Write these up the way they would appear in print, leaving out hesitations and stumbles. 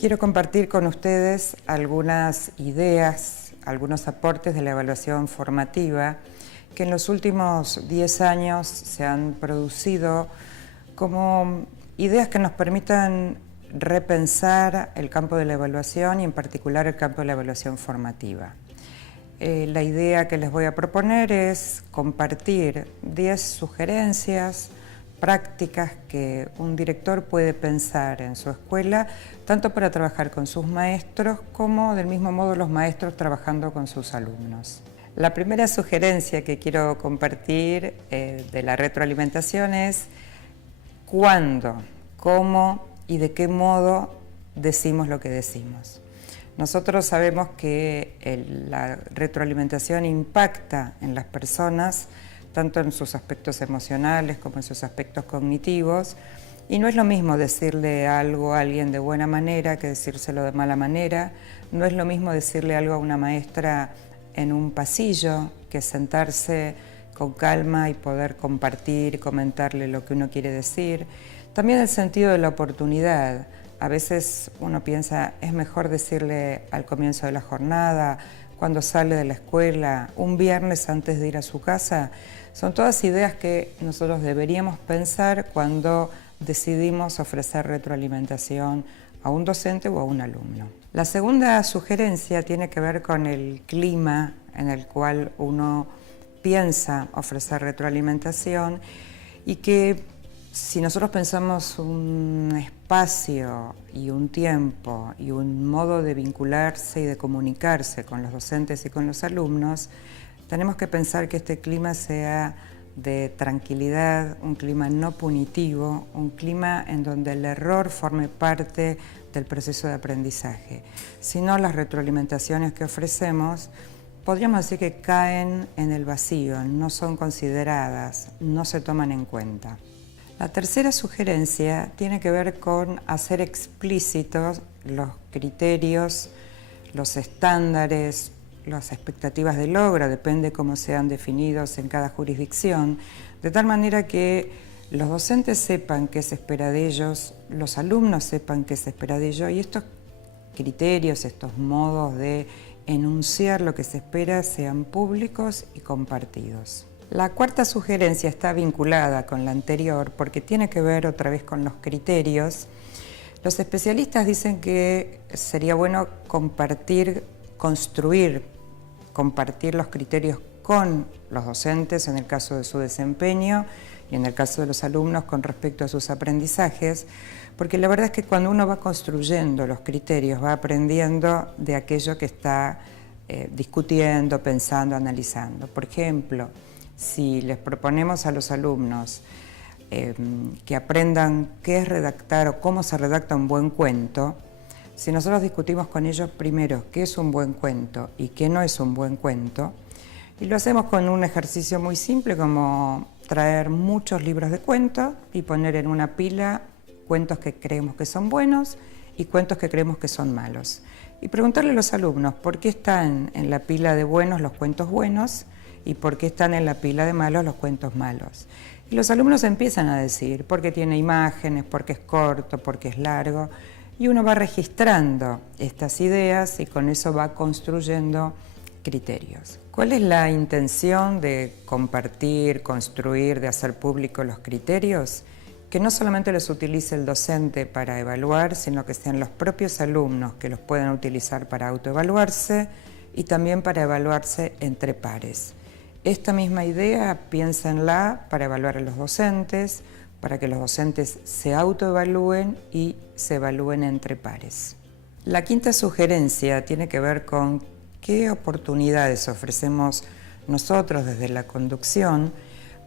Quiero compartir con ustedes algunas ideas, algunos aportes de la evaluación formativa que en los últimos 10 años se han producido como ideas que nos permitan repensar el campo de la evaluación y en particular el campo de la evaluación formativa. La idea que les voy a proponer es compartir 10 sugerencias prácticas que un director puede pensar en su escuela, tanto para trabajar con sus maestros como del mismo modo los maestros trabajando con sus alumnos. La primera sugerencia que quiero compartir de la retroalimentación es cuándo, cómo y de qué modo decimos lo que decimos. Nosotros sabemos que la retroalimentación impacta en las personas, tanto en sus aspectos emocionales como en sus aspectos cognitivos, y no es lo mismo decirle algo a alguien de buena manera que decírselo de mala manera, no es lo mismo decirle algo a una maestra en un pasillo que sentarse con calma y poder compartir, comentarle lo que uno quiere decir. También el sentido de la oportunidad. A veces uno piensa, es mejor decirle al comienzo de la jornada, cuando sale de la escuela, un viernes antes de ir a su casa. Son todas ideas que nosotros deberíamos pensar cuando decidimos ofrecer retroalimentación a un docente o a un alumno. La segunda sugerencia tiene que ver con el clima en el cual uno piensa ofrecer retroalimentación y que si nosotros pensamos un espacio y un tiempo y un modo de vincularse y de comunicarse con los docentes y con los alumnos, tenemos que pensar que este clima sea de tranquilidad, un clima no punitivo, un clima en donde el error forme parte del proceso de aprendizaje. Si no, las retroalimentaciones que ofrecemos podríamos decir que caen en el vacío, no son consideradas, no se toman en cuenta. La tercera sugerencia tiene que ver con hacer explícitos los criterios, los estándares, las expectativas de logro, depende cómo sean definidos en cada jurisdicción, de tal manera que los docentes sepan qué se espera de ellos, los alumnos sepan qué se espera de ellos y estos criterios, estos modos de enunciar lo que se espera sean públicos y compartidos. La cuarta sugerencia está vinculada con la anterior porque tiene que ver otra vez con los criterios. Los especialistas dicen que sería bueno compartir los criterios con los docentes en el caso de su desempeño y en el caso de los alumnos con respecto a sus aprendizajes, porque la verdad es que cuando uno va construyendo los criterios va aprendiendo de aquello que está discutiendo, pensando, analizando. Por ejemplo, si les proponemos a los alumnos que aprendan qué es redactar o cómo se redacta un buen cuento, si nosotros discutimos con ellos primero qué es un buen cuento y qué no es un buen cuento, y lo hacemos con un ejercicio muy simple como traer muchos libros de cuentos y poner en una pila cuentos que creemos que son buenos y cuentos que creemos que son malos. Y preguntarle a los alumnos por qué están en la pila de buenos los cuentos buenos y por qué están en la pila de malos los cuentos malos. Y los alumnos empiezan a decir porque tiene imágenes, porque es corto, porque es largo, y uno va registrando estas ideas y con eso va construyendo criterios. ¿Cuál es la intención de compartir, construir, de hacer público los criterios? Que no solamente los utilice el docente para evaluar, sino que sean los propios alumnos que los puedan utilizar para autoevaluarse y también para evaluarse entre pares. Esta misma idea piénsenla para evaluar a los docentes, para que los docentes se autoevalúen y se evalúen entre pares. La quinta sugerencia tiene que ver con qué oportunidades ofrecemos nosotros desde la conducción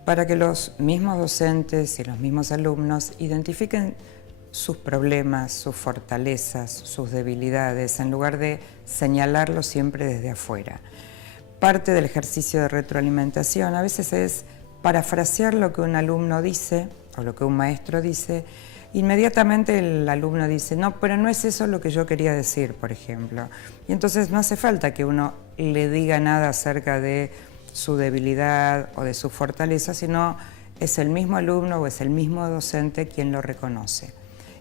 para que los mismos docentes y los mismos alumnos identifiquen sus problemas, sus fortalezas, sus debilidades, en lugar de señalarlos siempre desde afuera. Parte del ejercicio de retroalimentación a veces es parafrasear lo que un alumno dice o lo que un maestro dice. Inmediatamente el alumno dice, no, pero no es eso lo que yo quería decir, por ejemplo. Y entonces no hace falta que uno le diga nada acerca de su debilidad o de su fortaleza, sino es el mismo alumno o es el mismo docente quien lo reconoce.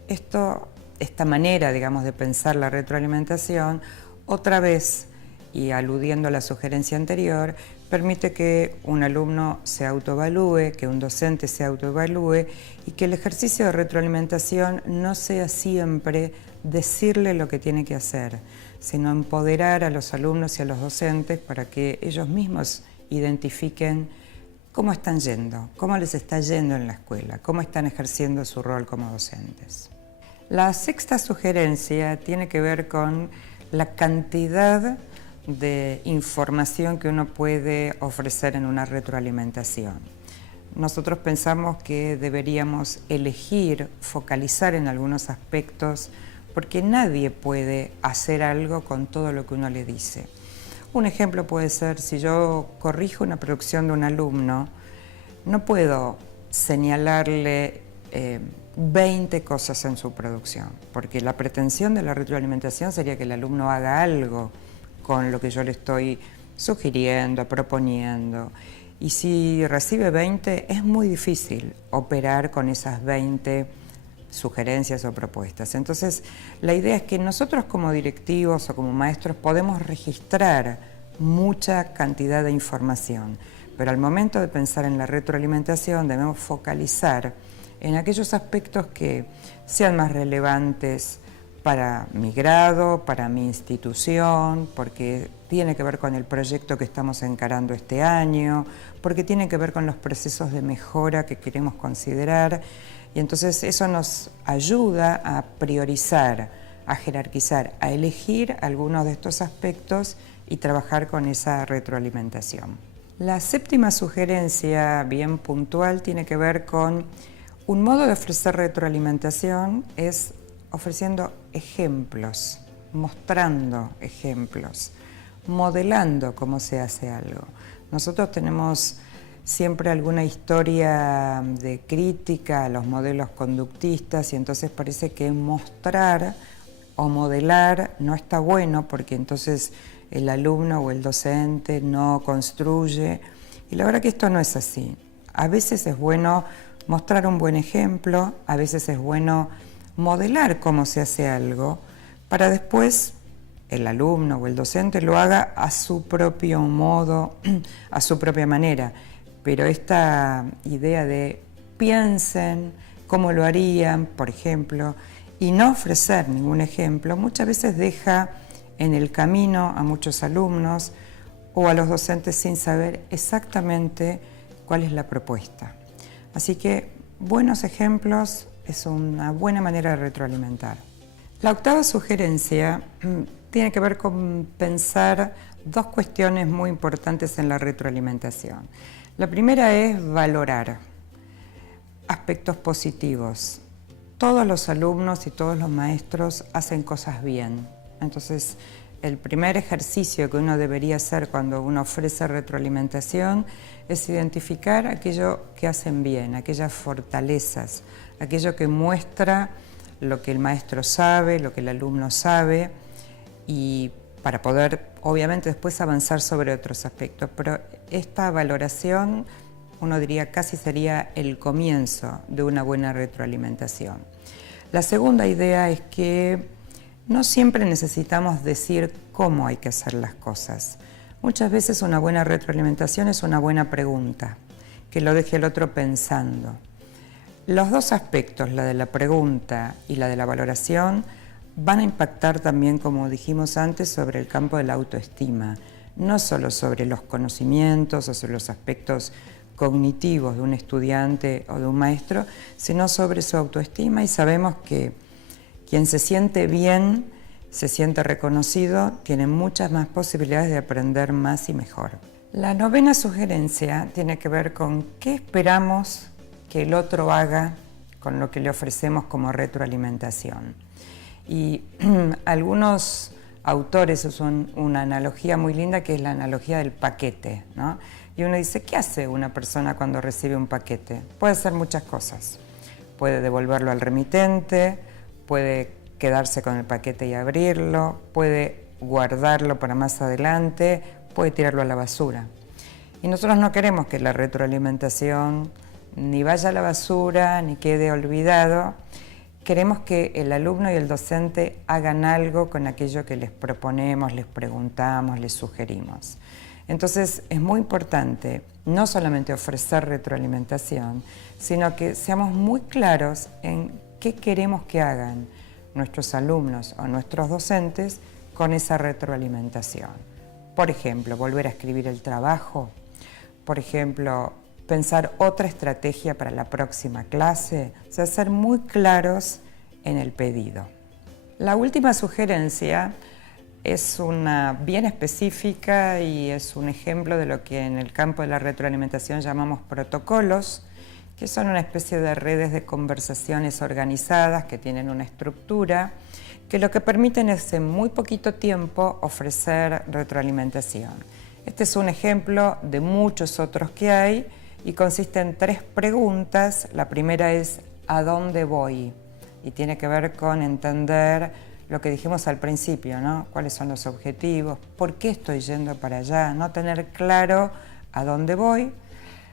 Esto esta manera, digamos, de pensar la retroalimentación, otra vez, y aludiendo a la sugerencia anterior, permite que un alumno se autoevalúe, que un docente se autoevalúe y que el ejercicio de retroalimentación no sea siempre decirle lo que tiene que hacer, sino empoderar a los alumnos y a los docentes para que ellos mismos identifiquen cómo están yendo, cómo les está yendo en la escuela, cómo están ejerciendo su rol como docentes. La sexta sugerencia tiene que ver con la cantidad de información que uno puede ofrecer en una retroalimentación. Nosotros pensamos que deberíamos elegir, focalizar en algunos aspectos, porque nadie puede hacer algo con todo lo que uno le dice. Un ejemplo puede ser, si yo corrijo una producción de un alumno, no puedo señalarle 20 cosas en su producción, porque la pretensión de la retroalimentación sería que el alumno haga algo con lo que yo le estoy sugiriendo, proponiendo. Y si recibe 20, es muy difícil operar con esas 20 sugerencias o propuestas. Entonces, la idea es que nosotros como directivos o como maestros podemos registrar mucha cantidad de información, pero al momento de pensar en la retroalimentación debemos focalizar en aquellos aspectos que sean más relevantes para mi grado, para mi institución, porque tiene que ver con el proyecto que estamos encarando este año, porque tiene que ver con los procesos de mejora que queremos considerar, y entonces eso nos ayuda a priorizar, a jerarquizar, a elegir algunos de estos aspectos y trabajar con esa retroalimentación. La séptima sugerencia, bien puntual, tiene que ver con un modo de ofrecer retroalimentación es ofreciendo ejemplos, mostrando ejemplos, modelando cómo se hace algo. Nosotros tenemos siempre alguna historia de crítica a los modelos conductistas y entonces parece que mostrar o modelar no está bueno porque entonces el alumno o el docente no construye. Y la verdad que esto no es así. A veces es bueno mostrar un buen ejemplo, a veces es bueno modelar cómo se hace algo para después el alumno o el docente lo haga a su propio modo, a su propia manera. Pero esta idea de piensen cómo lo harían, por ejemplo, y no ofrecer ningún ejemplo, muchas veces deja en el camino a muchos alumnos o a los docentes sin saber exactamente cuál es la propuesta. Así que buenos ejemplos es una buena manera de retroalimentar. La octava sugerencia tiene que ver con pensar dos cuestiones muy importantes en la retroalimentación. La primera es valorar aspectos positivos. Todos los alumnos y todos los maestros hacen cosas bien. Entonces, el primer ejercicio que uno debería hacer cuando uno ofrece retroalimentación es identificar aquello que hacen bien, aquellas fortalezas, aquello que muestra lo que el maestro sabe, lo que el alumno sabe, y para poder, obviamente, después avanzar sobre otros aspectos. Pero esta valoración, uno diría, casi sería el comienzo de una buena retroalimentación. La segunda idea es que no siempre necesitamos decir cómo hay que hacer las cosas. Muchas veces una buena retroalimentación es una buena pregunta, que lo deje el otro pensando. Los dos aspectos, la de la pregunta y la de la valoración, van a impactar también, como dijimos antes, sobre el campo de la autoestima, no solo sobre los conocimientos o sobre los aspectos cognitivos de un estudiante o de un maestro, sino sobre su autoestima, y sabemos que quien se siente bien, se siente reconocido, tiene muchas más posibilidades de aprender más y mejor. La novena sugerencia tiene que ver con qué esperamos que el otro haga con lo que le ofrecemos como retroalimentación. Y algunos autores usan una analogía muy linda que es la analogía del paquete, ¿no? Y uno dice, ¿qué hace una persona cuando recibe un paquete? Puede hacer muchas cosas. Puede devolverlo al remitente, puede quedarse con el paquete y abrirlo, puede guardarlo para más adelante, puede tirarlo a la basura. Y nosotros no queremos que la retroalimentación ni vaya a la basura, ni quede olvidado. queremos que el alumno y el docente hagan algo con aquello que les proponemos, les preguntamos, les sugerimos. Entonces es muy importante no solamente ofrecer retroalimentación, sino que seamos muy claros en qué queremos que hagan nuestros alumnos o nuestros docentes con esa retroalimentación. Por ejemplo, volver a escribir el trabajo, por ejemplo, pensar otra estrategia para la próxima clase, o sea, ser muy claros en el pedido. La última sugerencia es una bien específica y es un ejemplo de lo que en el campo de la retroalimentación llamamos protocolos, que son una especie de redes de conversaciones organizadas que tienen una estructura, que lo que permiten es en muy poquito tiempo ofrecer retroalimentación. Este es un ejemplo de muchos otros que hay y consiste en 3 preguntas. La primera es ¿a dónde voy? Y tiene que ver con entender lo que dijimos al principio, ¿no? ¿Cuáles son los objetivos? ¿Por qué estoy yendo para allá? No tener claro a dónde voy.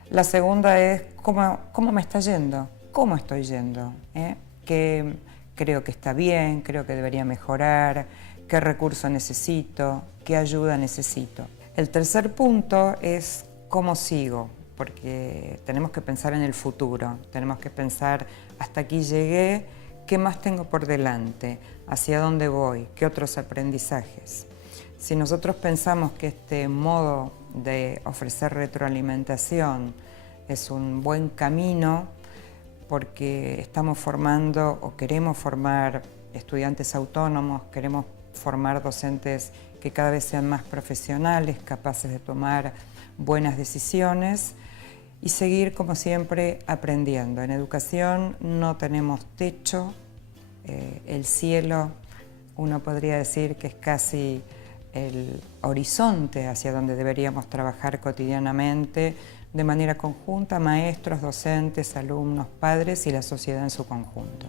La segunda es ¿cómo me está yendo? ¿Cómo estoy yendo? ¿Qué creo que está bien? ¿Creo que debería mejorar? ¿Qué recurso necesito? ¿Qué ayuda necesito? El tercer punto es ¿cómo sigo? Porque tenemos que pensar en el futuro, tenemos que pensar hasta aquí llegué, ¿qué más tengo por delante? ¿Hacia dónde voy? ¿Qué otros aprendizajes? Si nosotros pensamos que este modo de ofrecer retroalimentación es un buen camino porque estamos formando o queremos formar estudiantes autónomos, queremos formar docentes que cada vez sean más profesionales, capaces de tomar buenas decisiones y seguir, como siempre, aprendiendo. En educación no tenemos techo, el cielo, uno podría decir que es casi el horizonte hacia donde deberíamos trabajar cotidianamente, de manera conjunta, maestros, docentes, alumnos, padres y la sociedad en su conjunto.